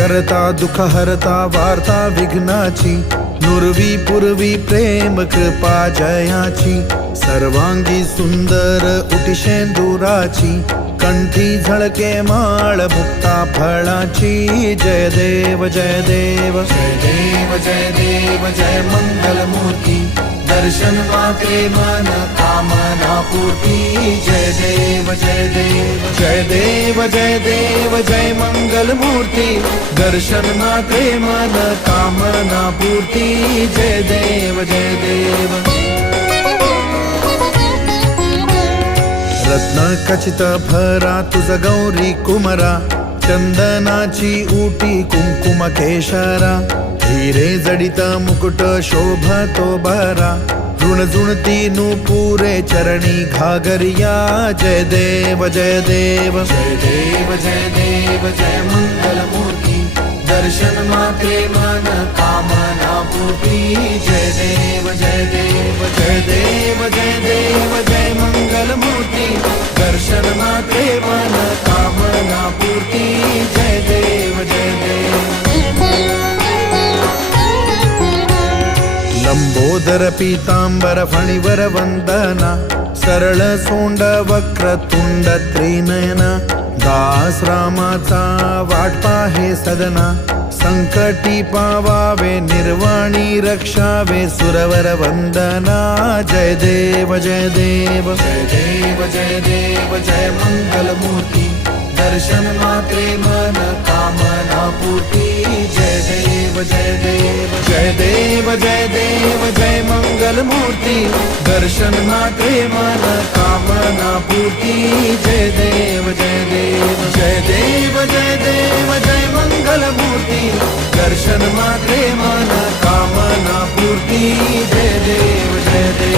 करता दुःख हरता वार्ता विघ्नाची, नुरवी पूर्वी प्रेम कृपा जयाची, सर्वांगी सुंदर उटी शेंदुराची, कंठी झळके माळ मुक्ता फळाची। जय देव जय देव जय देव जय देव जय मंगल मूर्ती, दर्शन मात्रे मन कामना पूर्ती। जय देव जय देव जय देव जय देव जय मंगल मूर्ती, दर्शन मात्रे मन कामना पूर्ती। जय देव जय देव। रत्न खचित भरा तुझ गौरी कुमरा, चंदनाची उटी कुंकुम केशरा, हिरे जडित मुकुट शोभतो बरा, ऋणझुणती नुपुरे चरणी घागरिया। जय देव जय देव जय देव जय देव जय मंगल मूर्ती, दर्शन मात्रे मन कामना पूर्ती। जय देव जय देव जय देव जय देव जय मंगल मूर्ती, दर्शन मात्रे मन कामना पूर्ती। जय देव जय देव। लंबोदर पीतांबर फणिवर वंदना, सरळ सोंड वक्रतुंड त्रिनयना, दास रामाचा वाट पाहे सदना, संकटी पावावे निर्वाणी रक्षावे सुरवर वंदना। जय देव जय देव जय देव जय देव जय मंगल मूर्ती, दर्शन मात्रे मन कामना पूर्ती। जय देव जय देव जय देव जय देव जय मंगल मूर्ती, दर्शन मात्रे मन कामना पूर्ती। जय देव जय देव जय देव जय देव जय मंगल मूर्ती, दर्शन मात्रे मन कामना पूर्ती। जय देव जय देव।